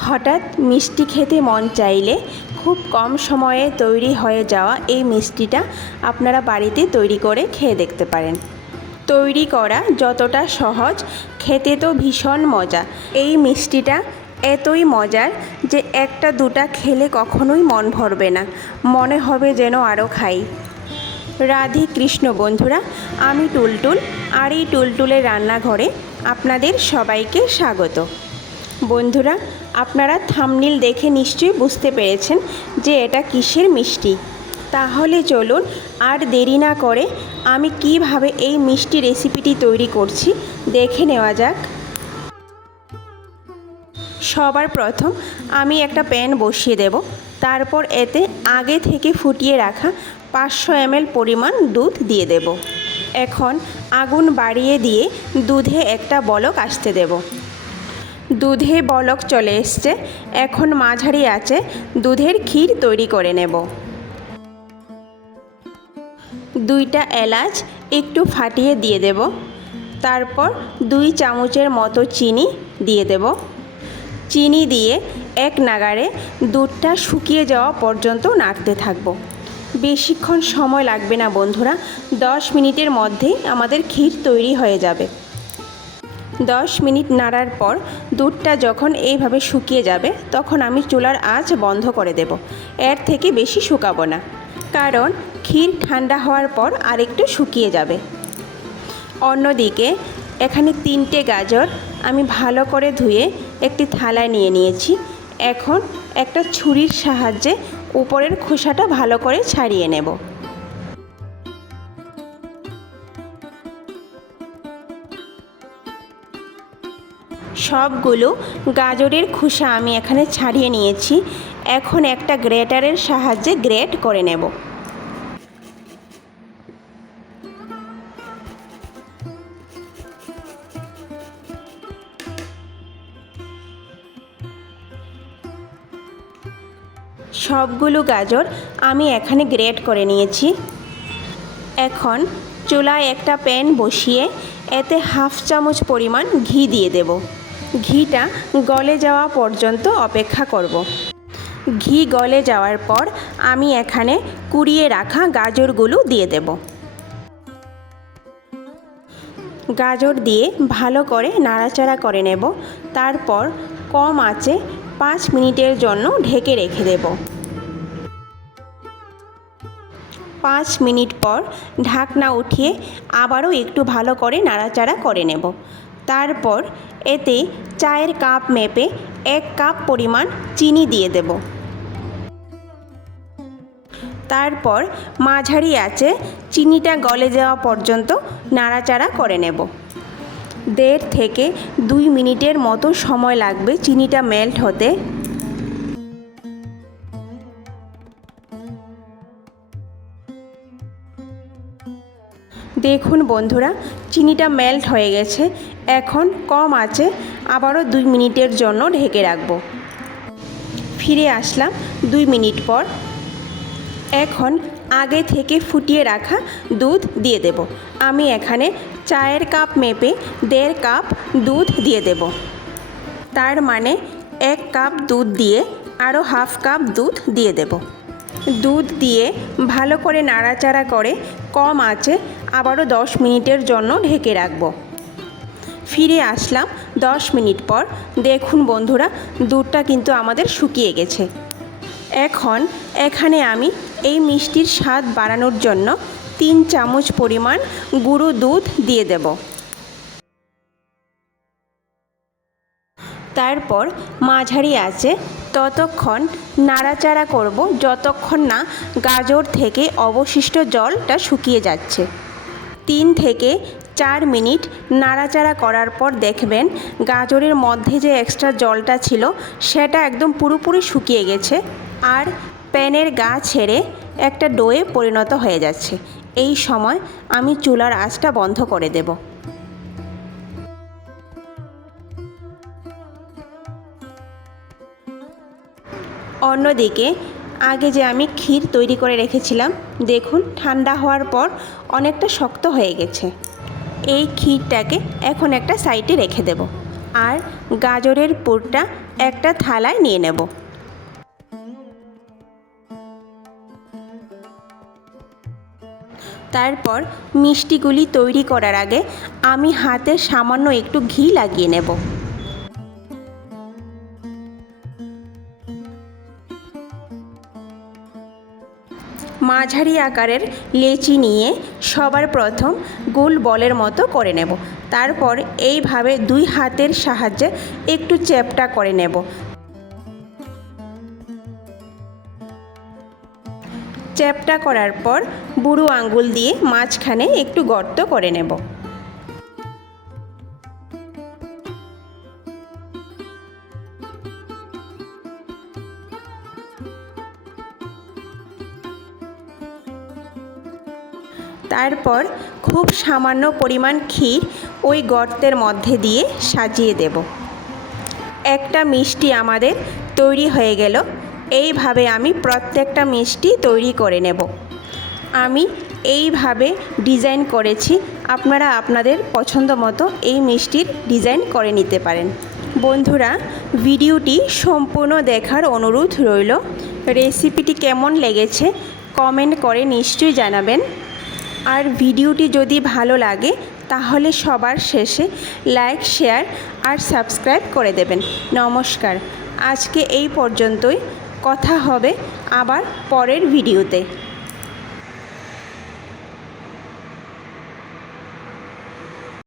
হঠাৎ মিষ্টি খেতে মন চাইলে খুব কম সময়ে তৈরি হয়ে যাওয়া এই মিষ্টিটা আপনারা বাড়িতে তৈরি করে খেয়ে দেখতে পারেন। তৈরি করা যতটা সহজ, খেতে তো ভীষণ মজা। এই মিষ্টিটা এতই মজার যে একটা দুটা খেলে কখনোই মন ভরবে না। মনে হবে যেন আরও খাই। রাধে কৃষ্ণ বন্ধুরা, আমি টুলটুল, আর এই টুলটুলের রান্নাঘরে আপনাদের সবাইকে স্বাগত। বন্ধুরা, আপনারা থামনিল দেখে নিশ্চয়ই বুঝতে পেরেছেন যে এটা কিসের মিষ্টি। তাহলে চলুন আর দেরি না করে আমি কীভাবে এই মিষ্টি রেসিপিটি তৈরি করছি দেখে নেওয়া যাক। সবার প্রথম আমি একটা প্যান বসিয়ে দেব। তারপর এতে আগে থেকে ফুটিয়ে রাখা পাঁচশো এমএল পরিমাণ দুধ দিয়ে দেব। এখন আগুন বাড়িয়ে দিয়ে দুধে একটা বলক আসতে দেব। দুধে বলক চলে এসছে। এখন মাঝারি আছে। দুধের ক্ষীর তৈরি করে নেব। দুইটা এলাচ একটু ফাটিয়ে দিয়ে দেব। তারপর দুই চামচের মতো চিনি দিয়ে দেব। চিনি দিয়ে এক নাগারে দুধটা শুকিয়ে যাওয়া পর্যন্ত নাড়তে থাকব। বেশিক্ষণ সময় লাগবে না বন্ধুরা। দশ মিনিটের মধ্যেই আমাদের ক্ষীর তৈরি হয়ে যাবে। দশ মিনিট নাড়ার পর দুধটা যখন এইভাবে শুকিয়ে যাবে, তখন আমি চুলার আঁচ বন্ধ করে দেব। এর থেকে বেশি শুকাবো না, কারণ ক্ষীর ঠান্ডা হওয়ার পর আরেকটু শুকিয়ে যাবে। অন্যদিকে, এখানে তিনটে গাজর আমি ভালো করে ধুয়ে একটি থালায় নিয়ে নিয়েছি। এখন একটা ছুরির সাহায্যে উপরের খোসাটা ভালো করে ছাড়িয়ে নেব। সবগুলো গাজরের খোসা আমি এখানে ছাড়িয়ে নিয়েছি। এখন একটা গ্রেটারের সাহায্যে গ্রেট করে নেব। সবগুলো গাজর আমি এখানে গ্রেট করে নিয়েছি। এখন চুলায় একটা প্যান বসিয়ে এতে হাফ চামচ পরিমাণ ঘি দিয়ে দেব। ঘিটা গলে যাওয়া পর্যন্ত অপেক্ষা করব। ঘি গলে যাওয়ার পর আমি এখানে কুড়িয়ে রাখা গাজরগুলো দিয়ে দেব। গাজর দিয়ে ভালো করে নাড়াচাড়া করে নেব। তারপর কম আঁচে পাঁচ মিনিটের জন্য ঢেকে রেখে দেব। পাঁচ মিনিট পর ঢাকনা উঠিয়ে আবারও একটু ভালো করে নাড়াচাড়া করে নেব। তারপর এতে চায়ের কাপ মেপে এক কাপ পরিমাণ চিনি দিয়ে দেব। তারপর মাঝারি আছে চিনিটা গলে যাওয়া পর্যন্ত নাড়াচাড়া করে নেব। দেড় থেকে দুই মিনিটের মতো সময় লাগবে চিনিটা মেল্ট হতে। দেখুন বন্ধুরা, চিনিটা মেল্ট হয়ে গেছে। এখন কম আছে, আবারও দুই মিনিটের জন্য ঢেকে রাখব। ফিরে আসলাম দুই মিনিট পর। এখন আগে থেকে ফুটিয়ে রাখা দুধ দিয়ে দেব। আমি এখানে চায়ের কাপ মেপে দেড় কাপ দুধ দিয়ে দেব। তার মানে এক কাপ দুধ দিয়ে আরও হাফ কাপ দুধ দিয়ে দেব। দুধ দিয়ে ভালো করে নাড়াচাড়া করে কম আছে আবারও দশ মিনিটের জন্য ঢেকে রাখব। ফিরে আসলাম দশ মিনিট পর। দেখুন বন্ধুরা, দুধটা কিন্তু আমাদের শুকিয়ে গেছে। এখন এখানে আমি এই মিষ্টির স্বাদ বাড়ানোর জন্য তিন চামচ পরিমাণ গুঁড়ো দুধ দিয়ে দেব। তারপর মাঝারি আছে ততক্ষণ নাড়াচাড়া করব, যতক্ষণ না গাজর থেকে অবশিষ্ট জলটা শুকিয়ে যাচ্ছে। তিন থেকে চার মিনিট নাড়াচাড়া করার পর দেখবেন গাজরের মধ্যে যে এক্সট্রা জলটা ছিল, সেটা একদম পুরোপুরি শুকিয়ে গেছে আর প্যানের গা ছেড়ে একটা ডোয়ে পরিণত হয়ে যাচ্ছে। এই সময় আমি চুলার আঁচটা বন্ধ করে দেব। অন্যদিকে আগে যে আমি ক্ষীর তৈরি করে রেখেছিলাম, দেখুন ঠান্ডা হওয়ার পর অনেকটা শক্ত হয়ে গেছে। এই ক্ষীরটাকে এখন একটা সাইডে রেখে দেব আর গাজরের পুরটা একটা থালায় নিয়ে নেব। তারপর মিষ্টিগুলি তৈরি করার আগে আমি হাতে সামান্য একটু ঘি লাগিয়ে নেব। মাঝারি আকারের লেচি নিয়ে সবার প্রথম গোল বলের মতো করে নেব। তারপর এইভাবে দুই হাতের সাহায্যে একটু চ্যাপটা করে নেব। চ্যাপটা করার পর বুড়ো আঙ্গুল দিয়ে মাঝখানে একটু গর্ত করে নেব। তারপর খুব সামান্য পরিমাণ ক্ষীর ওই গর্তের মধ্যে দিয়ে সাজিয়ে দেব। একটা মিষ্টি আমাদের তৈরি হয়ে গেল। এইভাবে আমি প্রত্যেকটা মিষ্টি তৈরি করে নেব। আমি এইভাবে ডিজাইন করেছি। আপনারা আপনাদের পছন্দ মতো এই মিষ্টির ডিজাইন করে নিতে পারেন। বন্ধুরা, ভিডিওটি সম্পূর্ণ দেখার অনুরোধ রইল। রেসিপিটি কেমন লেগেছে কমেন্ট করে নিশ্চয়ই জানাবেন। আর ভিডিওটি যদি ভালো লাগে, তাহলে সবার শেষে লাইক, শেয়ার আর সাবস্ক্রাইব করে দেবেন। নমস্কার। আজকে এই পর্যন্তই। কথা হবে আবার পরের ভিডিওতে।